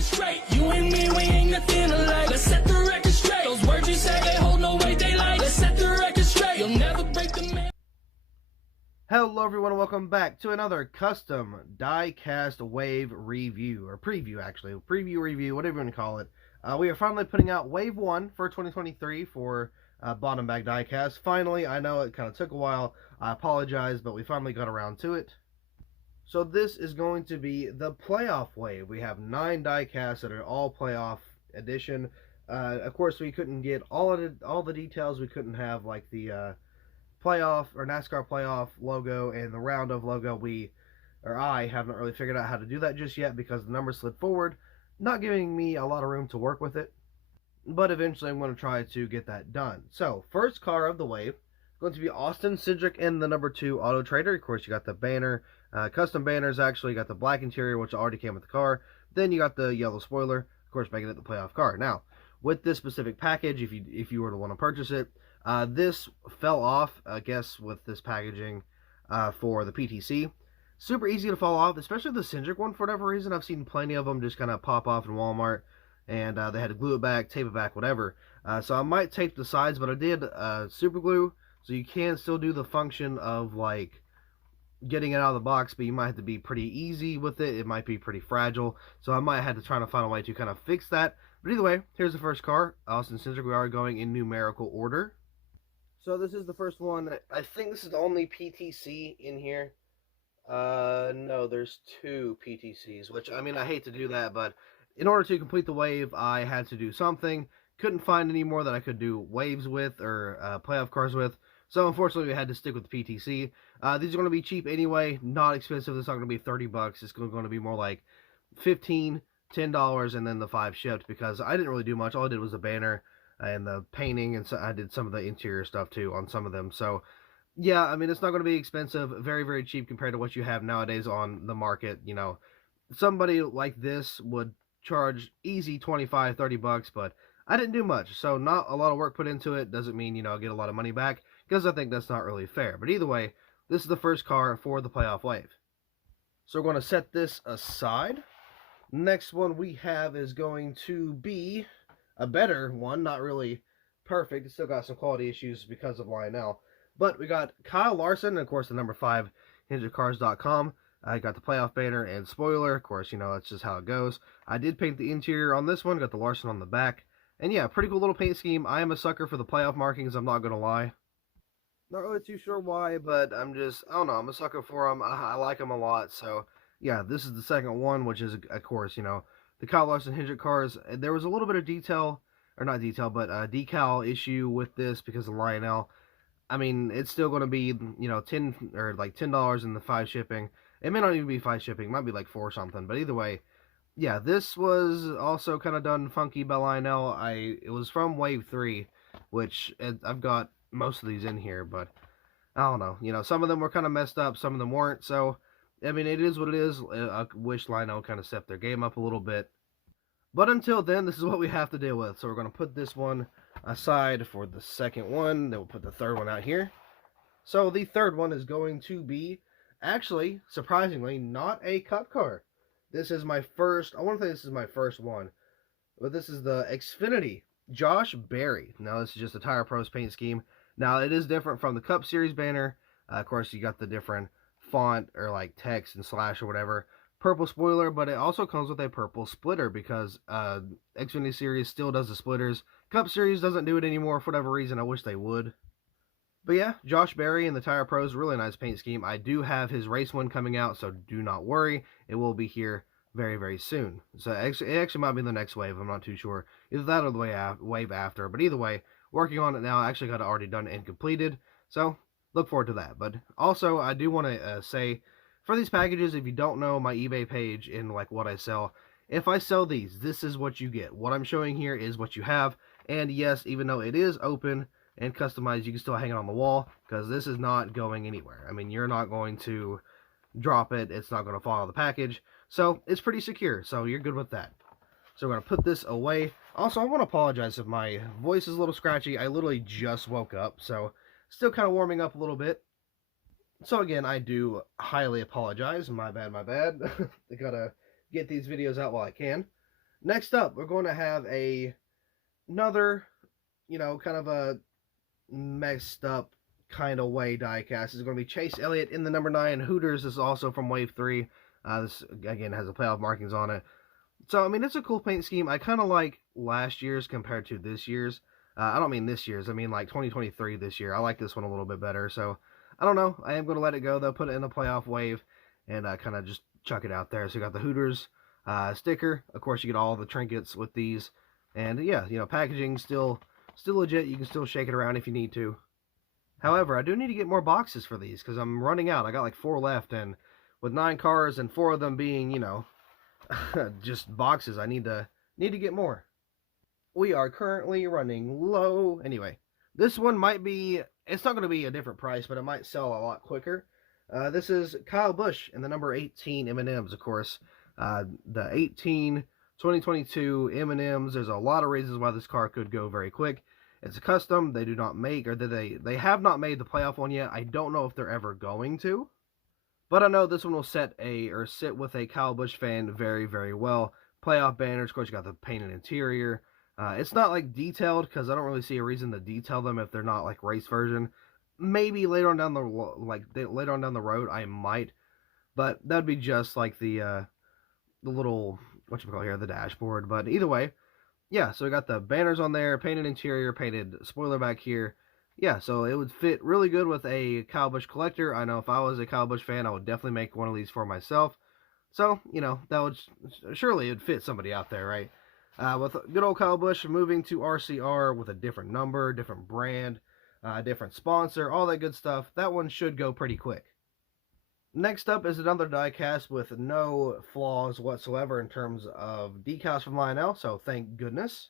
record straight. You and me, we ain't nothing alike. Let's set the record straight. Those words you say, they hold no weight, they like. Let's set the record straight. You'll never break the man. Hello everyone and welcome back to another custom diecast wave review, or preview actually, preview review, whatever you want to call it. We are finally putting out wave 1 for 2023 for Bottom Bag Diecast. Finally, I know it kind of took a while, I apologize, but we finally got around to it. So this is going to be the playoff wave. We have 9 diecasts that are all playoff edition. Of course, we couldn't get all the details. We couldn't have like the playoff or NASCAR playoff logo and the round of logo. I haven't really figured out how to do that just yet because the numbers slid forward, not giving me a lot of room to work with it. But eventually I'm going to try to get that done. So first car of the wave going to be Austin Cindric in the number 2 Auto Trader. Of course, you got the banner, custom banners actually. You got the black interior, which already came with the car. Then you got the yellow spoiler, of course, making it the playoff car. Now, with this specific package, if you were to want to purchase it, this fell off, I guess, with this packaging for the PTC. Super easy to fall off, especially the Cindric one for whatever reason. I've seen plenty of them just kind of pop off in Walmart, and they had to glue it back, tape it back, whatever. So I might tape the sides, but I did super glue, so you can still do the function of like getting it out of the box, but you might have to be pretty easy with it. It might be pretty fragile, so I might have to try to find a way to kind of fix that. But either way, here's the first car, Austin Cindric. We are going in numerical order. So this is the first one. I think this is the only PTC in here. No, there's 2 PTCs, which, I mean, I hate to do that, but in order to complete the wave, I had to do something. Couldn't find any more that I could do waves with or playoff cars with, so unfortunately we had to stick with the PTC. These are going to be cheap anyway, not expensive. It's not going to be $30. It's going to be more like $15, $10, and then the 5 shipped, because I didn't really do much. All I did was the banner and the painting, and so I did some of the interior stuff too on some of them. So yeah, I mean, it's not going to be expensive, very, very cheap compared to what you have nowadays on the market. You know, somebody like this would charge easy $25, $30, but I didn't do much, so not a lot of work put into it. Doesn't mean, you know, get a lot of money back, because I think that's not really fair. But either way, this is the first car for the playoff wave. So we're going to set this aside. Next one we have is going to be a better one, not really perfect. It's still got some quality issues because of Lionel. But we got Kyle Larson, and of course the number 5, HingeCars.com. I got the playoff banner and spoiler. Of course, you know, that's just how it goes. I did paint the interior on this one, got the Larson on the back. And yeah, pretty cool little paint scheme. I am a sucker for the playoff markings, I'm not going to lie. Not really too sure why, but I don't know, I'm a sucker for them. I like them a lot. So yeah, this is the second one, which is, of course, you know, the Kyle Larson Hendrick cars. There was a little bit of decal issue with this because of Lionel. I mean, it's still going to be, you know, $10 in the 5 shipping. It may not even be 5 shipping, it might be like 4 or something. But either way, yeah, this was also kind of done funky by Lionel. It was from Wave 3, which I've got most of these in here, but I don't know. You know, some of them were kind of messed up, some of them weren't. So I mean, it is what it is. I wish Lionel kind of stepped their game up a little bit. But until then, this is what we have to deal with. So we're going to put this one aside for the second one. Then we'll put the third one out here. So the third one is going to be, actually, surprisingly, not a cup car. This is my first, I want to say this is my first one. But this is the Xfinity Josh Berry. Now, this is just a Tire Pros paint scheme. Now, it is different from the Cup Series banner. Of course, you got the different font or like text and slash or whatever. Purple spoiler, but it also comes with a purple splitter because Xfinity Series still does the splitters. Cup Series doesn't do it anymore for whatever reason. I wish they would. But yeah, Josh Berry and the Tire Pros, really nice paint scheme. I do have his race one coming out, so do not worry. It will be here very, very soon. So it actually might be the next wave. I'm not too sure. Either that or the wave after. But either way, working on it now. I actually got it already done and completed. So look forward to that. But also, I do want to say, for these packages, if you don't know my eBay page and like what I sell, if I sell these, this is what you get. What I'm showing here is what you have. And yes, even though it is open and customized, you can still hang it on the wall because this is not going anywhere. I mean, you're not going to drop it. It's not going to fall out of the package. So it's pretty secure. So you're good with that. So we're going to put this away. Also, I want to apologize if my voice is a little scratchy. I literally just woke up, so still kind of warming up a little bit. So again, I do highly apologize. My bad, my bad. I gotta get these videos out while I can. Next up, we're going to have another, kind of a messed up kind of way diecast. This is going to be Chase Elliott in the number 9. Hooters is also from Wave 3. This, again, has the playoff markings on it. So, I mean, it's a cool paint scheme. I kind of like last year's compared to this year's. I don't mean this year's. I mean, like, 2023 this year. I like this one a little bit better. So, I don't know. I am going to let it go, though. Put it in the playoff wave and kind of just chuck it out there. So, you got the Hooters sticker. Of course, you get all the trinkets with these. And, yeah, packaging still legit. You can still shake it around if you need to. However, I do need to get more boxes for these because I'm running out. I got like 4 left, and with 9 cars and 4 of them being, just boxes, I need to get more. We are currently running low. Anyway, this one might be, it's not going to be a different price, but it might sell a lot quicker. This is Kyle Busch in the number 18 M&Ms, of course. The 18 2022 M&Ms, there's a lot of reasons why this car could go very quick. It's a custom. They do not make, or they have not made the playoff one yet. I don't know if they're ever going to. But I know this one will sit with a Kyle Busch fan very, very well. Playoff banners, of course, you got the painted interior. It's not like detailed because I don't really see a reason to detail them if they're not like race version. Maybe later on down the road I might, but that'd be just like the little whatchamacallit here, the dashboard. But either way, yeah. So we got the banners on there, painted interior, painted spoiler back here. Yeah, so it would fit really good with a Kyle Busch collector. I know if I was a Kyle Busch fan, I would definitely make one of these for myself. So, that would surely it would fit somebody out there, right? With good old Kyle Busch moving to RCR with a different number, different brand, different sponsor, all that good stuff, that one should go pretty quick. Next up is another diecast with no flaws whatsoever in terms of decals from Lionel, so thank goodness.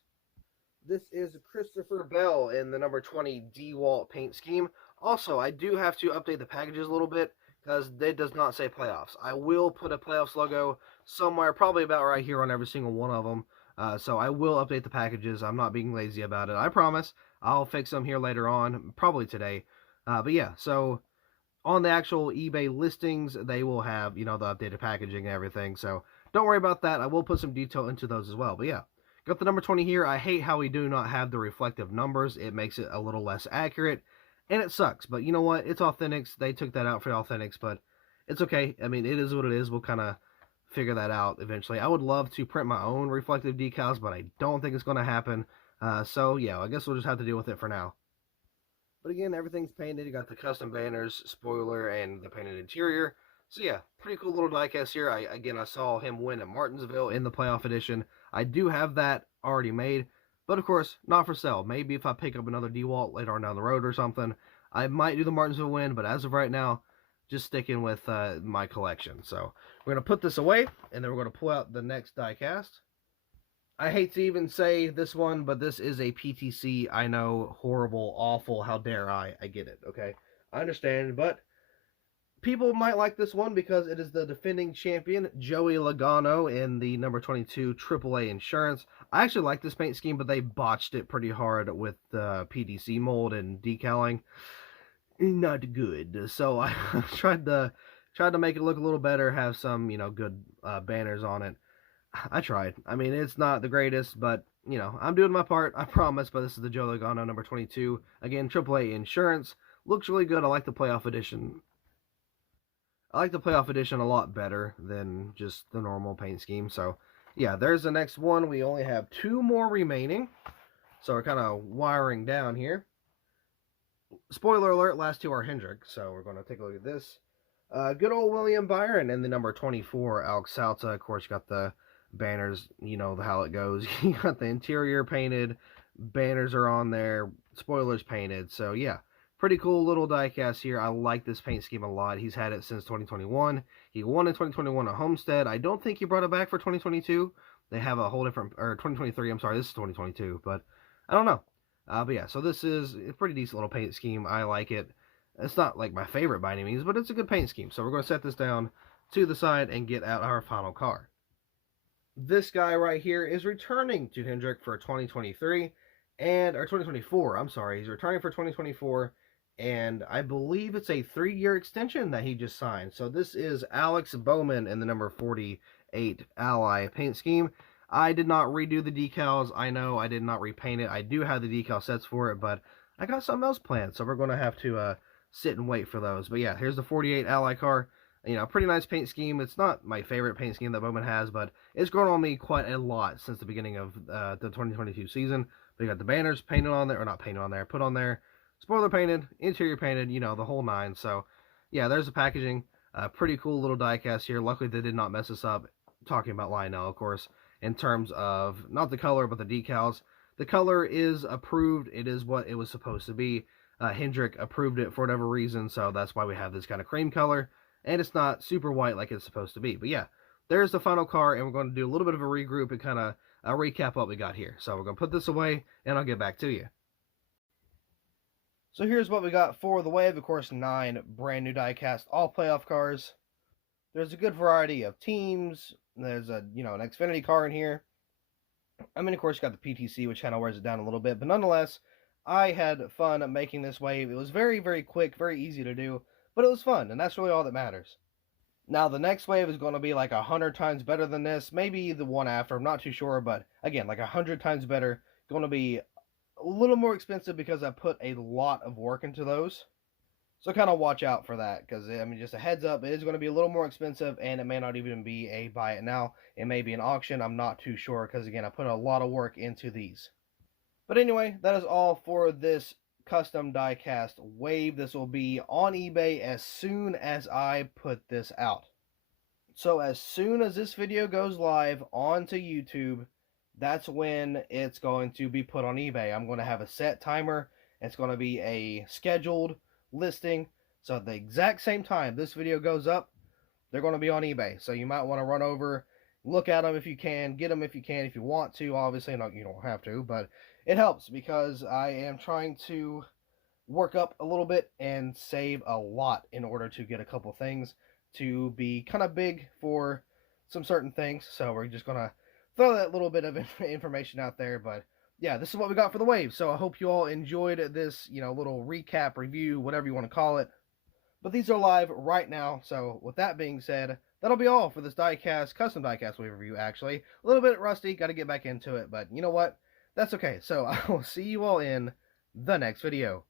This is Christopher Bell in the number 20 DeWalt paint scheme. Also, I do have to update the packages a little bit because it does not say playoffs. I will put a playoffs logo somewhere, probably about right here on every single one of them. So I will update the packages. I'm not being lazy about it. I promise. I'll fix them here later on, probably today. But yeah, so on the actual eBay listings, they will have, the updated packaging and everything. So don't worry about that. I will put some detail into those as well. But yeah. Got the number 20 here. I hate how we do not have the reflective numbers. It makes it a little less accurate, and it sucks. But you know what? It's Authentics. They took that out for Authentics, but it's okay. I mean, it is what it is. We'll kind of figure that out eventually. I would love to print my own reflective decals, but I don't think it's going to happen. So, yeah, I guess we'll just have to deal with it for now. But again, everything's painted. You got the custom banners, spoiler, and the painted interior. So yeah, pretty cool little diecast here. I saw him win at Martinsville in the playoff edition. I do have that already made, but of course, not for sale. Maybe if I pick up another DeWalt later on down the road or something, I might do the Martinsville win, but as of right now, just sticking with my collection. So we're going to put this away, and then we're going to pull out the next diecast. I hate to even say this one, but this is a PTC. I know, horrible, awful, how dare I get it, okay? I understand, but people might like this one because it is the defending champion, Joey Logano, in the number 22 AAA Insurance. I actually like this paint scheme, but they botched it pretty hard with the PDC mold and decaling. Not good. So I tried to make it look a little better, have some, good banners on it. I tried. I mean, it's not the greatest, but, I'm doing my part, I promise. But this is the Joey Logano number 22. Again, AAA Insurance. Looks really good. I like the playoff edition. I like the playoff edition a lot better than just the normal paint scheme. So, yeah, there's the next one. We only have 2 more remaining. So we're kind of wiring down here. Spoiler alert, last 2 are Cindric. So we're going to take a look at this. Good old William Byron in the number 24 ALC Salta. Of course, you got the banners. You know how it goes. You got the interior painted. Banners are on there. Spoilers painted. So, yeah. Pretty cool little diecast here. I like this paint scheme a lot. He's had it since 2021. He won in 2021 at Homestead. I don't think he brought it back for 2022. They have a whole different, or 2023, I'm sorry, this is 2022, but I don't know. But yeah, so this is a pretty decent little paint scheme. I like it. It's not like my favorite by any means, but it's a good paint scheme. So we're going to set this down to the side and get out our final car. This guy right here is returning to Cindric for 2023, or 2024, I'm sorry. He's returning for 2024. And I believe it's a 3-year extension that he just signed. So this is Alex Bowman in the number 48 Ally paint scheme. I did not redo the decals. I know I did not repaint it. I do have the decal sets for it, but I got something else planned, so we're going to have to sit and wait for those. But yeah, here's the 48 Ally car. You know, pretty nice paint scheme. It's not my favorite paint scheme that Bowman has, but it's grown on me quite a lot since the beginning of the 2022 season. We got the banners painted on there, or not painted on there, put on there. Spoiler painted, interior painted, you know, the whole nine. So, yeah, there's the packaging. Pretty cool little diecast here. Luckily, they did not mess us up. Talking about Lionel, of course, in terms of not the color, but the decals. The color is approved. It is what it was supposed to be. Cindric approved it for whatever reason, so that's why we have this kind of cream color. And it's not super white like it's supposed to be. But yeah, there's the final car, and we're going to do a little bit of a regroup and kind of recap what we got here. So we're going to put this away, and I'll get back to you. So here's what we got for the Wave. Of course, 9 brand new diecast, all playoff cars. There's a good variety of teams. There's a, you know, an Xfinity car in here. I mean, of course, you got the PTC, which kind of wears it down a little bit. But nonetheless, I had fun making this Wave. It was very, very quick, very easy to do. But it was fun, and that's really all that matters. Now, the next Wave is going to be like 100 times better than this. Maybe the one after, I'm not too sure. But again, like 100 times better. Going to be a little more expensive because I put a lot of work into those. So kind of watch out for that, because, I mean, just a heads up, it is going to be a little more expensive, and it may not even be a buy it now. It may be an auction. I'm not too sure, because, again, I put a lot of work into these. But anyway, that is all for this custom diecast Wave. This will be on eBay as soon as I put this out. So as soon as this video goes live onto YouTube, that's when it's going to be put on eBay. I'm going to have a set timer. It's going to be a scheduled listing, so at the exact same time this video goes up, they're going to be on eBay. So you might want to run over, look at them if you can, get them if you can, if you want to. Obviously, no, you don't have to, but it helps because I am trying to work up a little bit and save a lot in order to get a couple things to be kind of big for some certain things. So we're just going to throw that little bit of information out there. But yeah, this is what we got for the Wave. So I hope you all enjoyed this, you know, little recap, review, whatever you want to call it. But these are live right now. So with that being said, that'll be all for this diecast, custom diecast Wave review, actually. A little bit rusty, got to get back into it. But you know what? That's okay. So I will see you all in the next video.